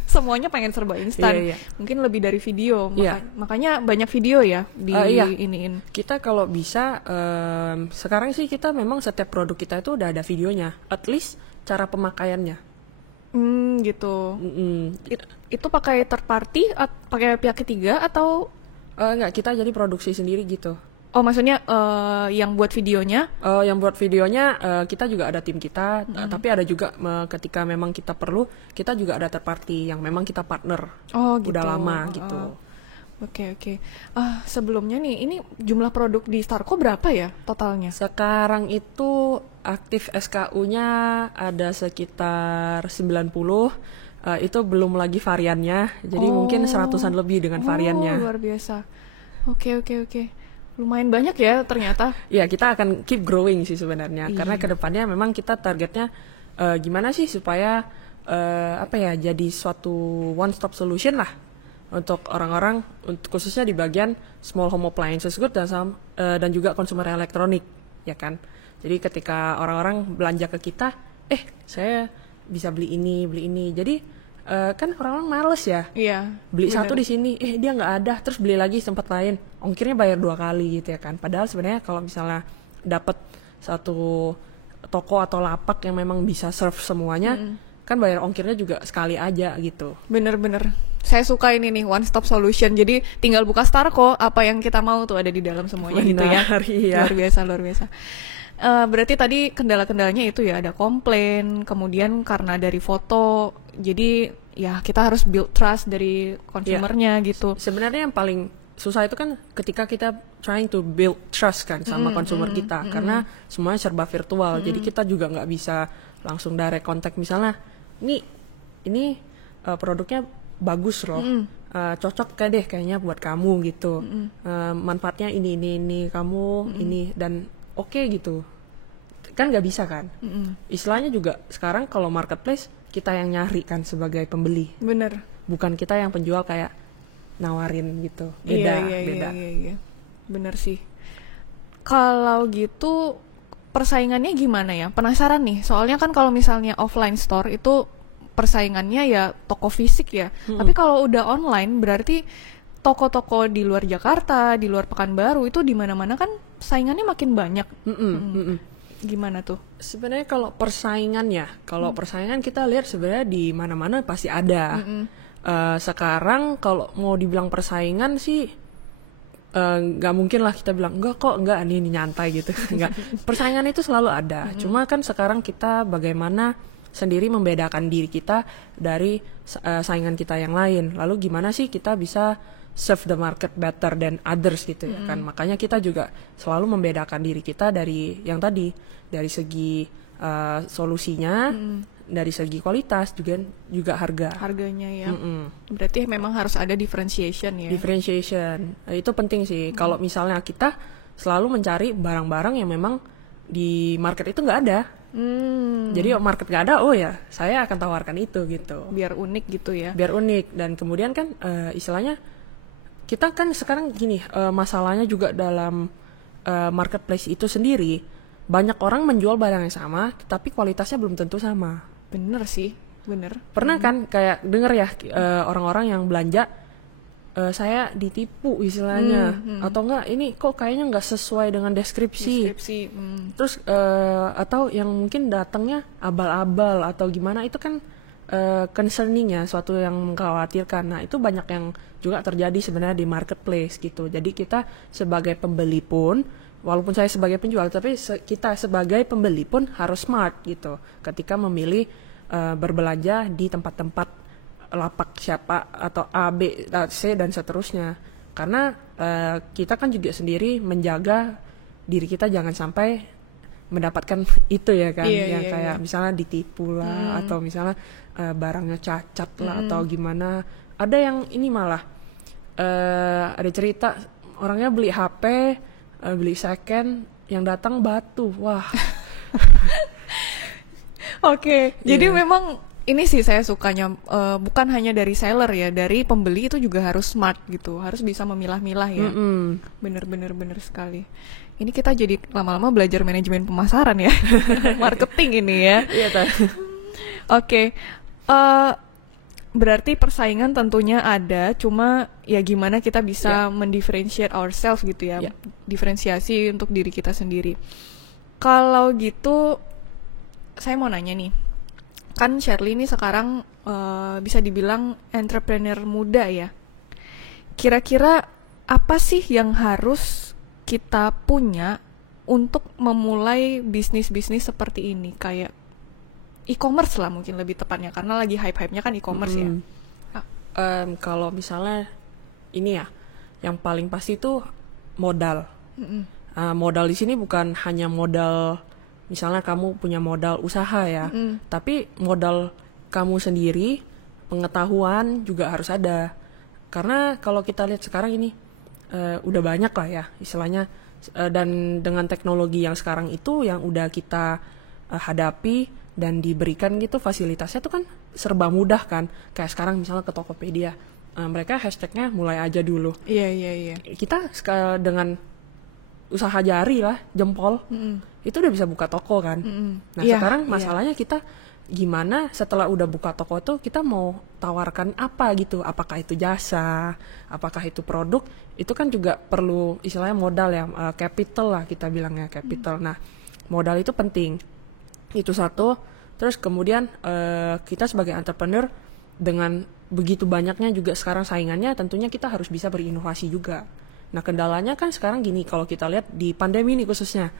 Semuanya pengen serba instan. Mungkin lebih dari video, makanya banyak video ya di iniin. Kita kalau bisa sekarang sih kita memang setiap produk kita itu udah ada videonya, at least cara pemakaiannya. Gitu. Itu pakai third party, pakai pihak ketiga atau enggak, kita jadi produksi sendiri gitu. Oh, maksudnya yang buat videonya? Yang buat videonya kita juga ada tim kita, tapi ada juga ketika memang kita perlu, kita juga ada third party yang memang kita partner. Gitu. Udah lama gitu. Oke. Sebelumnya nih, ini jumlah produk di Starco berapa ya totalnya? Sekarang itu aktif SKU-nya ada sekitar 90. Itu belum lagi variannya, jadi mungkin 100-an lebih dengan variannya. Luar biasa. Oke. Lumayan banyak ya ternyata. Ya, kita akan keep growing sih sebenarnya, karena kedepannya memang kita targetnya gimana sih supaya jadi suatu one stop solution lah untuk orang-orang, khususnya di bagian small home appliances good dan juga consumer elektronik, ya kan. Jadi ketika orang-orang belanja ke kita, saya bisa beli ini, jadi kan orang-orang males ya, beli satu di sini, dia nggak ada, terus beli lagi tempat lain, ongkirnya bayar 2 kali gitu ya kan. Padahal sebenarnya kalau misalnya dapat satu toko atau lapak yang memang bisa serve semuanya, kan bayar ongkirnya juga sekali aja gitu. Bener. Saya suka ini nih, one stop solution. Jadi tinggal buka Starco, apa yang kita mau tuh ada di dalam semuanya. Gitu ya. Iya. Luar biasa. Berarti tadi kendala-kendalanya itu ya, ada komplain, kemudian karena dari foto, jadi ya kita harus build trust dari konsumernya gitu. Sebenarnya yang paling susah itu kan ketika kita trying to build trust kan sama konsumer kita, karena semuanya serba virtual, jadi kita juga nggak bisa langsung direct contact, misalnya ini produknya bagus loh, cocok kayaknya buat kamu gitu, manfaatnya ini kamu ini dan oke gitu, kan nggak bisa kan. Istilahnya juga sekarang kalau marketplace kita yang nyari kan sebagai pembeli, bener, bukan kita yang penjual kayak nawarin gitu. Beda. Iya. Bener sih. Kalau gitu persaingannya gimana ya? Penasaran nih, soalnya kan kalau misalnya offline store itu persaingannya ya toko fisik ya. Tapi kalau udah online berarti toko-toko di luar Jakarta, di luar Pekanbaru itu di mana-mana kan saingannya makin banyak. Gimana tuh? Sebenarnya kalau persaingan kita lihat sebenarnya di mana-mana pasti ada. Sekarang kalau mau dibilang persaingan sih nggak mungkin lah kita bilang enggak ini nyantai gitu. Enggak, persaingan itu selalu ada. Cuma kan sekarang kita bagaimana sendiri membedakan diri kita dari saingan kita yang lain. Lalu gimana sih kita bisa serve the market better than others gitu ya kan. Makanya kita juga selalu membedakan diri kita dari yang tadi, dari segi solusinya, dari segi kualitas juga harganya ya. Berarti memang harus ada differentiation ya. Itu penting sih. Kalau misalnya kita selalu mencari barang-barang yang memang di market itu nggak ada. Jadi market nggak ada, saya akan tawarkan itu gitu. Biar unik gitu ya. Biar unik, dan kemudian kan istilahnya kita kan sekarang gini, masalahnya juga dalam marketplace itu sendiri, banyak orang menjual barang yang sama, tapi kualitasnya belum tentu sama. Bener sih, bener. Pernah kan kayak denger ya orang-orang yang belanja, saya ditipu istilahnya, atau enggak ini kok kayaknya nggak sesuai dengan deskripsi. Terus atau yang mungkin datangnya abal-abal atau gimana, itu kan concerning ya, suatu yang mengkhawatirkan. Nah itu banyak yang juga terjadi sebenarnya di marketplace gitu. Jadi kita sebagai pembeli pun, walaupun saya sebagai penjual, tapi kita sebagai pembeli pun harus smart gitu ketika memilih berbelanja di tempat-tempat lapak siapa atau A, B, C dan seterusnya. karena kita kan juga sendiri menjaga diri kita jangan sampai mendapatkan itu ya kan, yang kayak misalnya ditipu lah, atau misalnya barangnya cacat lah, atau gimana. Ada yang ini malah ada cerita orangnya beli HP, beli second, yang datang batu, wah. Oke, jadi memang ini sih saya sukanya, bukan hanya dari seller ya, dari pembeli itu juga harus smart gitu, harus bisa memilah-milah ya. Bener sekali. Ini kita jadi lama-lama belajar manajemen pemasaran ya, marketing ini ya. Iya Oke, berarti persaingan tentunya ada, cuma ya gimana kita bisa mendifferentiate ourselves gitu ya, diferensiasi untuk diri kita sendiri. Kalau gitu, saya mau nanya nih, kan Shirley ini sekarang bisa dibilang entrepreneur muda ya. Kira-kira apa sih yang harus kita punya untuk memulai bisnis-bisnis seperti ini, kayak e-commerce lah mungkin lebih tepatnya, karena lagi hype-hypenya kan e-commerce ya. Kalau misalnya ini ya, yang paling pasti itu modal. Modal di sini bukan hanya modal misalnya kamu punya modal usaha ya, tapi modal kamu sendiri, pengetahuan juga harus ada. Karena kalau kita lihat sekarang ini udah banyak lah ya istilahnya, dan dengan teknologi yang sekarang itu yang udah kita hadapi dan diberikan gitu fasilitasnya tuh kan serba mudah kan. Kayak sekarang misalnya ke Tokopedia, mereka hashtagnya mulai aja dulu. Iya. Kita dengan usaha jari lah, jempol, itu udah bisa buka toko kan. Nah sekarang masalahnya kita gimana setelah udah buka toko tuh kita mau tawarkan apa gitu, apakah itu jasa, apakah itu produk, itu kan juga perlu istilahnya modal ya, capital lah kita bilangnya, capital. Nah modal itu penting, itu satu. Terus kemudian kita sebagai entrepreneur dengan begitu banyaknya juga sekarang saingannya, tentunya kita harus bisa berinovasi juga. Nah kendalanya kan sekarang gini, kalau kita lihat di pandemi ini khususnya,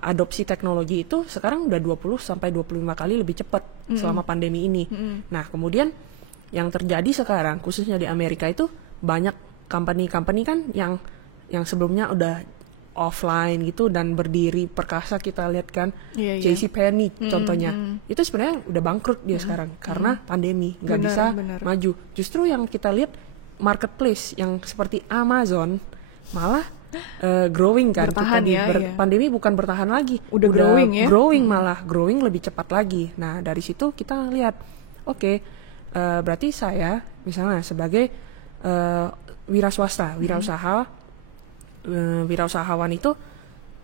adopsi teknologi itu sekarang udah 20-25 kali lebih cepat selama pandemi ini. Nah kemudian yang terjadi sekarang khususnya di Amerika itu banyak company-company kan yang sebelumnya udah offline gitu dan berdiri perkasa, kita lihat kan, JCPenney contohnya, itu sebenarnya udah bangkrut dia sekarang karena pandemi, nggak bisa maju. Justru yang kita lihat marketplace yang seperti Amazon malah growing kan, bertahan kita pandemi bukan bertahan lagi, udah growing ya, malah growing lebih cepat lagi. Nah dari situ kita lihat, berarti saya misalnya sebagai wirausahawan itu,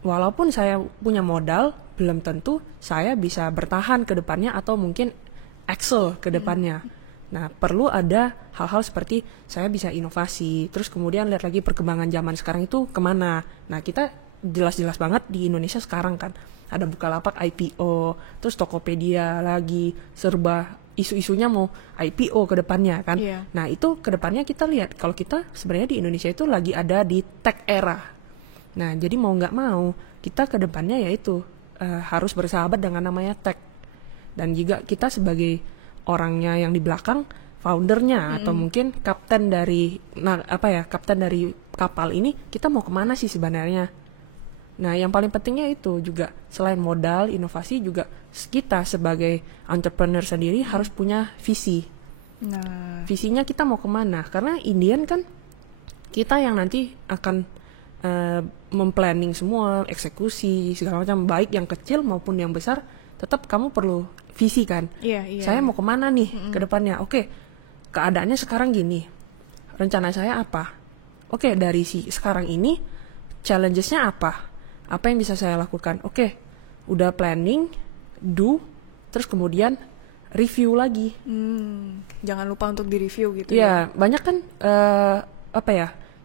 walaupun saya punya modal, belum tentu saya bisa bertahan ke depannya atau mungkin excel ke depannya. Nah, perlu ada hal-hal seperti saya bisa inovasi, terus kemudian lihat lagi perkembangan zaman sekarang itu kemana. Nah, kita jelas-jelas banget di Indonesia sekarang kan, ada Bukalapak IPO, terus Tokopedia lagi, serba isu-isunya mau IPO ke depannya kan. Nah, itu ke depannya kita lihat, kalau kita sebenarnya di Indonesia itu lagi ada di tech era. Nah, jadi mau nggak mau, kita ke depannya yaitu harus bersahabat dengan namanya tech. Dan juga kita sebagai orangnya yang di belakang, foundernya atau mungkin kapten dari kapten dari kapal ini, kita mau kemana sih sebenarnya. Nah yang paling pentingnya itu juga selain modal, inovasi, juga kita sebagai entrepreneur sendiri harus punya visi. Nah visinya kita mau kemana, karena Indian kan kita yang nanti akan memplanning semua, eksekusi segala macam, baik yang kecil maupun yang besar, tetap kamu perlu visi kan. Saya mau kemana nih ke depannya. Keadaannya sekarang gini, rencana saya apa, dari sekarang ini challenges-nya apa yang bisa saya lakukan. Udah planning, do, terus kemudian review lagi. Jangan lupa untuk di review gitu ya. Banyak kan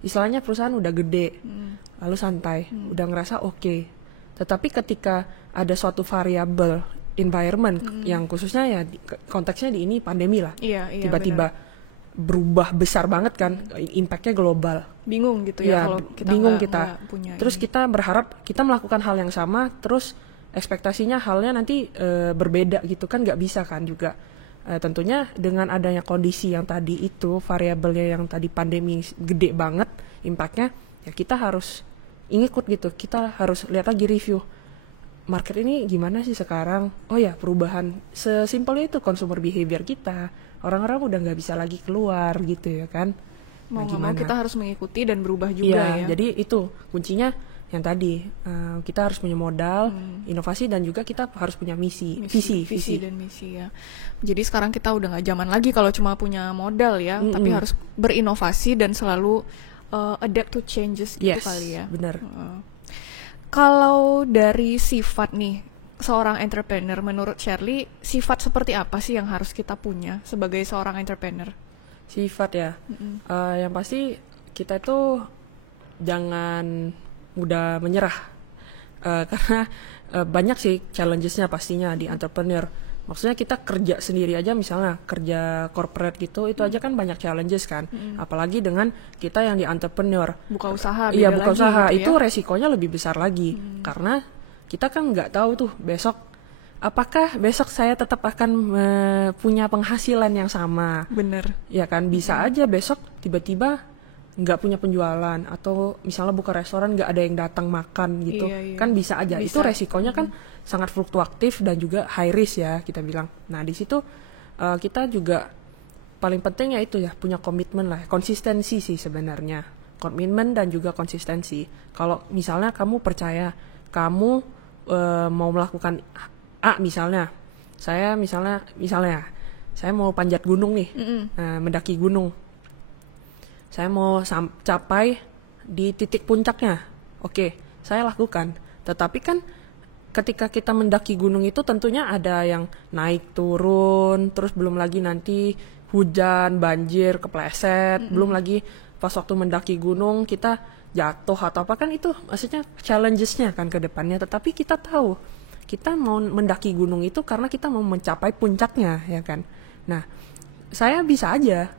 istilahnya perusahaan udah gede, lalu santai, udah ngerasa tetapi ketika ada suatu variabel environment yang khususnya ya konteksnya di ini pandemi lah, tiba-tiba berubah besar banget kan, impactnya global, bingung gitu ya kalau kita bingung nggak punya terus ini. Kita berharap kita melakukan hal yang sama, terus ekspektasinya halnya nanti berbeda gitu kan, nggak bisa kan juga. Tentunya dengan adanya kondisi yang tadi itu, variabelnya yang tadi pandemi gede banget impactnya, ya kita harus ngikut gitu. Kita harus lihat lagi review market ini gimana sih sekarang. Oh ya, perubahan sesimpel itu consumer behavior kita. Orang-orang udah nggak bisa lagi keluar gitu ya kan. Mau nggak mau kita harus mengikuti dan berubah juga ya. Jadi itu kuncinya yang tadi, kita harus punya modal, inovasi, dan juga kita harus punya visi dan misi ya. Jadi sekarang kita udah nggak zaman lagi kalau cuma punya modal ya, tapi harus berinovasi dan selalu adapt to changes gitu kali ya. Benar. Kalau dari sifat nih seorang entrepreneur, menurut Shirley, sifat seperti apa sih yang harus kita punya sebagai seorang entrepreneur? Sifat ya, yang pasti kita itu jangan mudah menyerah, karena banyak sih challenges-nya pastinya di entrepreneur. Maksudnya kita kerja sendiri aja, misalnya kerja corporate gitu, itu aja kan banyak challenges kan. Apalagi dengan kita yang di entrepreneur, buka usaha. Iya, buka usaha gitu, itu ya? Resikonya lebih besar lagi, karena kita kan nggak tahu tuh apakah besok saya tetap akan punya penghasilan yang sama. Bener. Ya kan, bisa aja besok tiba-tiba nggak punya penjualan, atau misalnya buka restoran nggak ada yang datang makan gitu. Kan bisa aja. Itu resikonya kan sangat fluktuatif dan juga high risk ya kita bilang. Nah di situ kita juga paling penting ya itu ya, punya komitmen lah, konsistensi sih sebenarnya, komitmen dan juga konsistensi. Kalau misalnya kamu percaya kamu mau melakukan A, misalnya saya mau panjat gunung nih, mendaki gunung. Saya mau capai di titik puncaknya. Oke, saya lakukan. Tetapi kan ketika kita mendaki gunung itu tentunya ada yang naik turun, terus belum lagi nanti hujan, banjir, kepleset, belum lagi pas waktu mendaki gunung kita jatuh atau apa, kan itu maksudnya challenges-nya kan ke depannya. Tetapi kita tahu kita mau mendaki gunung itu karena kita mau mencapai puncaknya ya kan. Nah, saya bisa aja,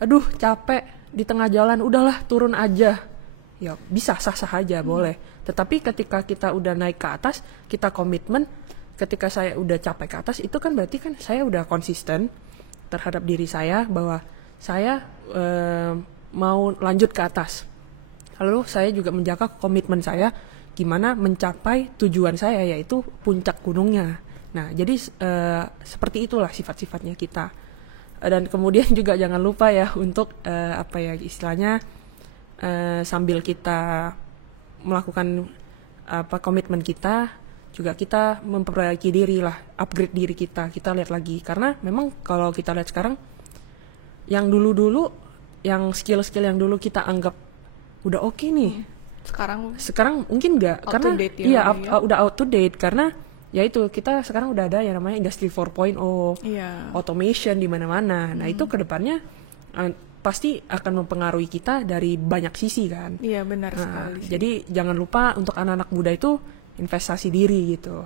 aduh capek di tengah jalan, udahlah turun aja. Ya bisa, sah-sah aja, boleh. Tetapi ketika kita udah naik ke atas, kita komitmen, ketika saya udah capai ke atas, itu kan berarti kan saya udah konsisten terhadap diri saya bahwa saya mau lanjut ke atas. Lalu saya juga menjaga komitmen saya gimana mencapai tujuan saya, yaitu puncak gunungnya. Nah, jadi seperti itulah sifat-sifatnya kita. Dan kemudian juga jangan lupa ya untuk istilahnya sambil kita melakukan komitmen kita, juga kita memperbaiki diri lah, upgrade diri kita lihat lagi. Karena memang kalau kita lihat sekarang, yang dulu yang skill-skill yang dulu kita anggap udah oke nih, sekarang mungkin enggak, karena udah out to date, karena ya itu kita sekarang udah ada yang namanya Industri 4.0, automation di mana-mana. Nah itu kedepannya pasti akan mempengaruhi kita dari banyak sisi kan. Iya benar sekali. Jadi jangan lupa untuk anak-anak muda itu investasi diri gitu.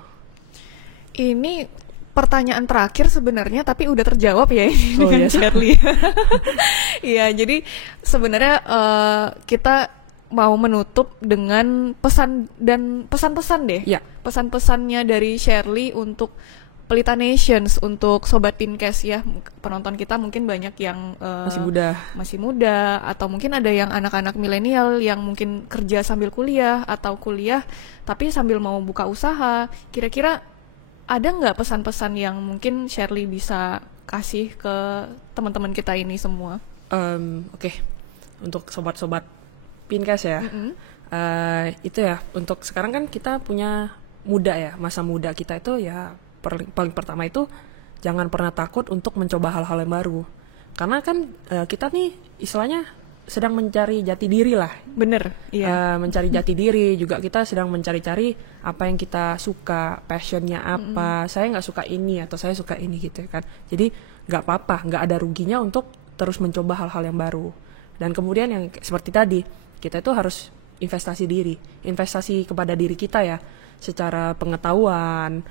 Ini pertanyaan terakhir sebenarnya, tapi udah terjawab ya dengan Shirley. Iya, jadi sebenarnya kita mau menutup dengan pesan-pesan deh. Ya. Pesan-pesannya dari Shirley untuk Pelita Nations, untuk Sobat Pinkes ya. Penonton kita mungkin banyak yang masih muda, atau mungkin ada yang anak-anak milenial yang mungkin kerja sambil kuliah, atau kuliah tapi sambil mau buka usaha. Kira-kira ada nggak pesan-pesan yang mungkin Shirley bisa kasih ke teman-teman kita ini semua? Oke. Untuk sobat-sobat Pinkes ya, itu ya, untuk sekarang kan kita punya muda ya, masa muda kita itu ya paling pertama itu jangan pernah takut untuk mencoba hal-hal yang baru, karena kan kita nih istilahnya sedang mencari jati diri lah. Bener, iya. Mencari jati diri, juga kita sedang mencari-cari apa yang kita suka, passionnya apa. Saya nggak suka ini atau saya suka ini gitu kan. Jadi nggak apa-apa, nggak ada ruginya untuk terus mencoba hal-hal yang baru. Dan kemudian yang seperti tadi, kita itu harus investasi kepada diri kita ya, secara pengetahuan,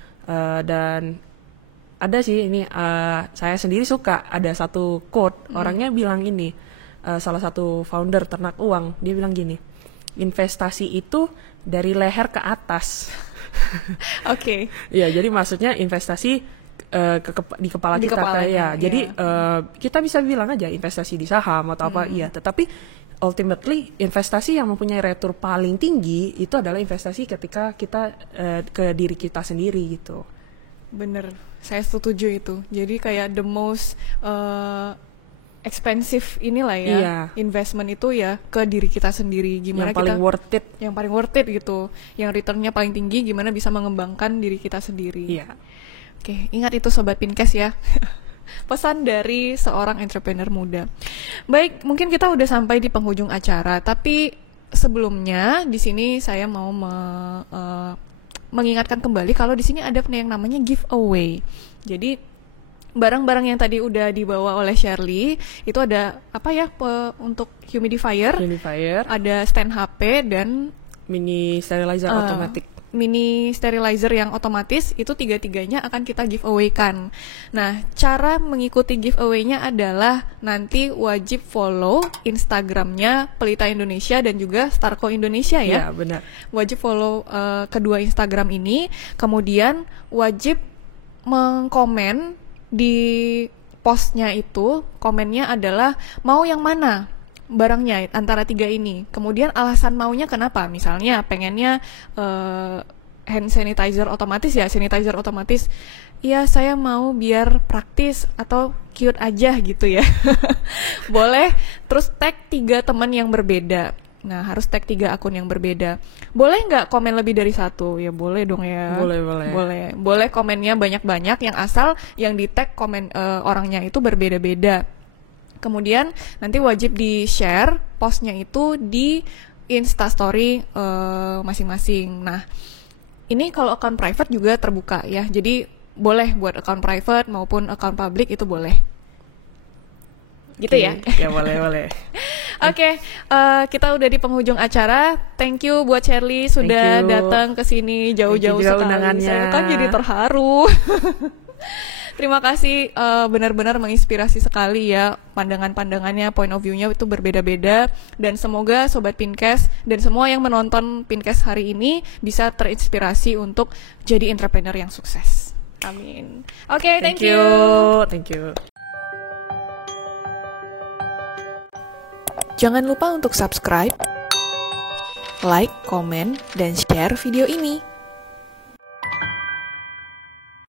dan ada sih ini saya sendiri suka ada satu quote, orangnya bilang ini, salah satu founder Ternak Uang, dia bilang gini, investasi itu dari leher ke atas. Oke. Ya, jadi maksudnya investasi di kepala Di kita kepalanya, kayak jadi iya. kita bisa bilang aja investasi di saham atau apa, iya, tetapi ultimately investasi yang mempunyai return paling tinggi itu adalah investasi ketika kita ke diri kita sendiri gitu. Bener, saya setuju itu. Jadi kayak the most expensive inilah ya, Iya. investment itu ya ke diri kita sendiri. Gimana Yang paling kita worth it. yang paling worth it gitu, yang returnnya paling tinggi, gimana bisa mengembangkan diri kita sendiri. Iya. Oke, ingat itu Sobat Pinkes ya. Pesan dari seorang entrepreneur muda. Baik, mungkin kita udah sampai di penghujung acara, tapi sebelumnya di sini saya mau mengingatkan kembali kalau di sini ada yang namanya giveaway. Jadi barang-barang yang tadi udah dibawa oleh Shirley itu ada apa ya, untuk humidifier, ada stand HP dan mini sterilizer otomatis. Mini sterilizer yang otomatis, itu tiga-tiganya akan kita giveaway kan. Nah, cara mengikuti giveaway-nya adalah nanti wajib follow Instagramnya Pelita Indonesia dan juga Starco Indonesia ya. Iya, benar. Wajib follow kedua Instagram ini, kemudian wajib mengkomen di postnya itu, komennya adalah mau yang mana barangnya antara tiga ini. Kemudian alasan maunya kenapa? Misalnya pengennya hand sanitizer otomatis ya, sanitizer otomatis. Ya saya mau biar praktis atau cute aja gitu ya. Boleh. Terus tag 3 teman yang berbeda. Nah, harus tag 3 akun yang berbeda. Boleh nggak komen lebih dari 1? Ya boleh dong ya. Boleh komennya banyak-banyak, yang asal yang di tag komen orangnya itu berbeda-beda. Kemudian nanti wajib di-share postnya itu di Instastory masing-masing. Nah, ini kalau account private juga terbuka ya. Jadi boleh buat account private maupun account public itu boleh. Gitu ya? Ya boleh. Oke, kita udah di penghujung acara. Thank you buat Shirley sudah datang ke sini jauh-jauh sekali. Undangannya. Saya kan jadi terharu. Terima kasih, benar-benar menginspirasi sekali ya, pandangan-pandangannya, point of view-nya itu berbeda-beda, dan semoga Sobat Pinkes dan semua yang menonton Pinkes hari ini bisa terinspirasi untuk jadi entrepreneur yang sukses. Amin. Oke, thank you. Thank you. Jangan lupa untuk subscribe, like, komen, dan share video ini.